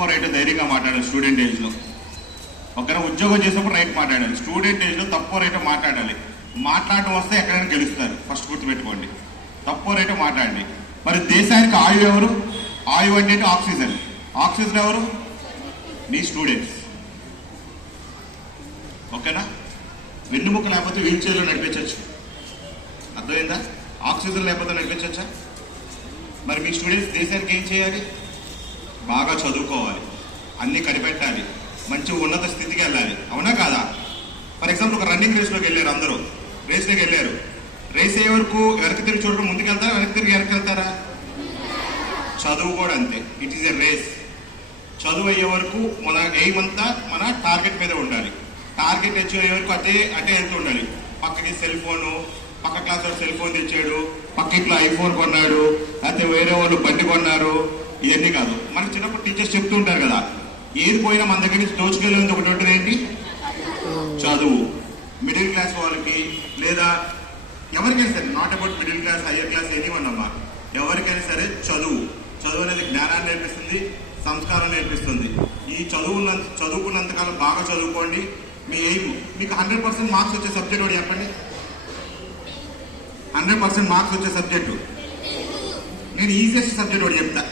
తక్కువ రైట్ ధైర్యంగా మాట్లాడాలి స్టూడెంట్ ఏజ్లో. ఒకరు ఉద్యోగం చేసినప్పుడు రైట్ మాట్లాడాలి. స్టూడెంట్ ఏజ్లో తక్కువ రైట్ మాట్లాడాలి. మాట్లాడటం వస్తే ఎక్కడైనా గెలుస్తారు. ఫస్ట్ గుర్తుపెట్టుకోండి, తక్కువ రైట్ మాట్లాడండి. మరి దేశానికి ఆయువు ఎవరు? ఆయువు అంటే ఆక్సిజన్. ఆక్సిజన్ ఎవరు? మీ స్టూడెంట్స్. ఓకేనా? వెన్నుముక్క లేకపోతే వీల్ చైర్లో నడిపించవచ్చు. అర్థమైందా? ఆక్సిజన్ లేకపోతే నడిపించవచ్చా? మరి మీ స్టూడెంట్స్ దేశానికి ఏం చేయాలి? బాగా చదువుకోవాలి, అన్ని కనిపెట్టాలి, మంచి ఉన్నత స్థితికి వెళ్ళాలి. అవునా కాదా? ఫర్ ఎగ్జాంపుల్ ఒక రన్నింగ్ రేస్లోకి వెళ్ళారు, అందరూ రేస్లోకి వెళ్ళారు. రేస్ అయ్యే వరకు వెనక్కి తిరిగి చూడడం ముందుకెళ్తారా, వెనక్కి తిరిగి వెనక్కి వెళ్తారా? చదువు కూడా అంతే. It is a race. చదువు అయ్యే వరకు మన ఎయిమ్ అంతా మన టార్గెట్ మీద ఉండాలి. టార్గెట్ అచీవ్ అయ్యే వరకు అటే వెళ్తూ ఉండాలి. పక్కకి సెల్ ఫోను, పక్క క్లాస్ వాడు సెల్ ఫోన్ తెచ్చాడు, పక్క ఇంట్లో ఐఫోన్ కొన్నాడు, లేకపోతే వేరే వాళ్ళు బండి కొన్నారు, ఇవన్నీ కాదు. మనకి చిన్నప్పుడు టీచర్స్ చెప్తూ ఉంటారు కదా, ఏది పోయినా మన దగ్గర నుంచి దోచుకెళ్ళేది ఒకటి ఉంటుంది, ఏంటి? చదువు. మిడిల్ క్లాస్ వాళ్ళకి లేదా ఎవరికైనా సరే, not about middle class, higher class, anyone అమ్మా, ఎవరికైనా సరే చదువు అనేది జ్ఞానాన్ని నేర్పిస్తుంది, సంస్కారం నేర్పిస్తుంది. ఈ చదువుకున్నంతకాలం బాగా చదువుకోండి. మీ ఎయిమ్, మీకు 100% మార్క్స్ వచ్చే సబ్జెక్ట్ ఒకటి చెప్పండి. 100% మార్క్స్ వచ్చే సబ్జెక్టు నేను ఈజియెస్ట్ సబ్జెక్ట్ ఒకటి చెప్తా.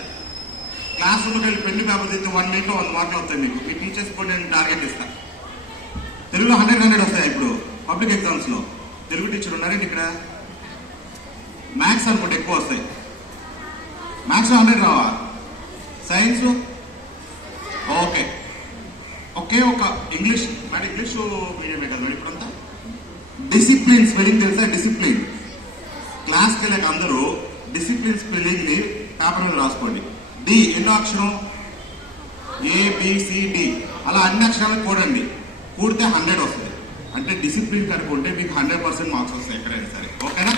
క్లాస్ రూమ్కి వెళ్ళి పెళ్లి పేపర్ తెస్తే 1 మినిట్లో 100 మార్కులు వస్తాయి మీకు. మీ టీచర్స్ కూడా నేను టార్గెట్ ఇస్తాను. తెలుగులో 100 వస్తాయి. ఇప్పుడు పబ్లిక్ ఎగ్జామ్స్ లో తెలుగు టీచర్ ఉన్నారండి ఇక్కడ. మ్యాథ్స్ అనుకుంటే ఎక్కువ వస్తాయి. మ్యాథ్స్ 100 రావా? సైన్స్ ఓకే, ఒకే ఒక ఇంగ్లీష్ మీడియమే కదా ఇప్పుడంతా. డిసిప్లిన్ స్పెల్లింగ్ తెలుసా? డిసిప్లిన్ క్లాస్కి వెళ్ళాక అందరూ డిసిప్లిన్ స్పెల్లింగ్ ని పేపర్ మీద రాసుకోండి. డి ఎన్నో అక్షరం? ABCD అలా అన్ని అక్షరాలకు కూడండి. కూడితే 100 వస్తుంది. అంటే డిసిప్లిన్ కనుకుంటే మీకు 100% మార్క్స్ వస్తాయి ఎక్కడైనా సరే. ఓకేనా?